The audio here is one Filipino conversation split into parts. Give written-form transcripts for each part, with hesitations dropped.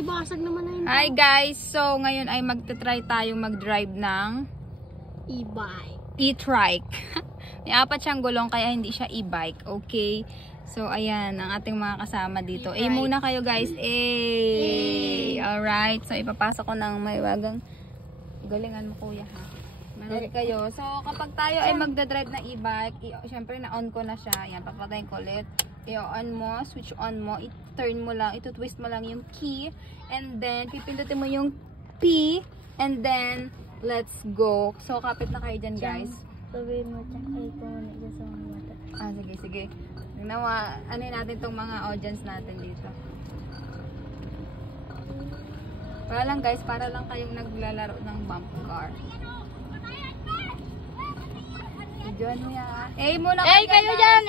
Uy, basag naman na yun. Hi guys! So, ngayon ay magta-try tayong mag-drive ng e-bike. e-trike. May 4 siyang gulong kaya hindi siya e-bike. Okay? So, ayan ang ating mga kasama dito. Muna kayo guys. Alright. So, ipapasok ko ng may wagang galingan mo kuya ha. Manood kayo. So, kapag tayo ay magdadrive ng e-bike, syempre na-on ko na siya. Ayan, papatayin ko ulit. I-on mo, switch on mo, i-turn mo lang, ito-twist mo lang yung key, and then pipindutin mo yung P, and then let's go. So kapit na kayo dyan guys. Sabihin mo dyan, ay kumanik dyan sa mga mata. Sige, sige. Nawa, ano natin itong mga audience natin dito. Para lang guys, para lang kayong naglalaro ng bump car. Diyan mo yan. Muna kayo. Kayo dyan,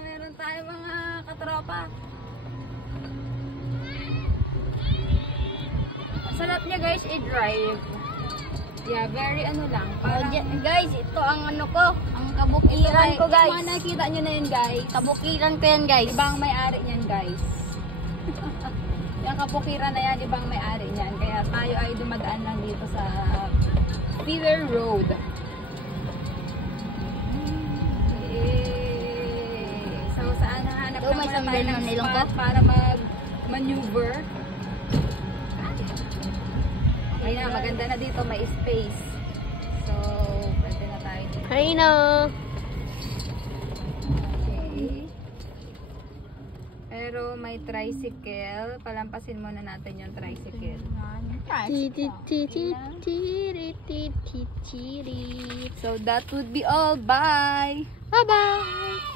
Meron tayo mga katropa. Sarap niya guys, i-drive. Yeah, very ano lang. Parang, guys, ito ang ano ko. Ang kabukiran ko guys. Yung mga nakikita nyo na yun guys. Kabukiran ko yan guys. Ibang may-ari niyan guys. Yung kabukiran na yan, ibang may-ari niyan. Kaya tayo ay dumadaan lang dito sa Feeder Road. So saan nahanap naman tayo ng spot para mag-maneuver. Okay na, maganda na dito, may space. So, pwede na tayo dito. Hi na. Okay. Pero may tricycle. Palampasin muna natin yung tricycle. So, that would be all. Bye! Bye-bye!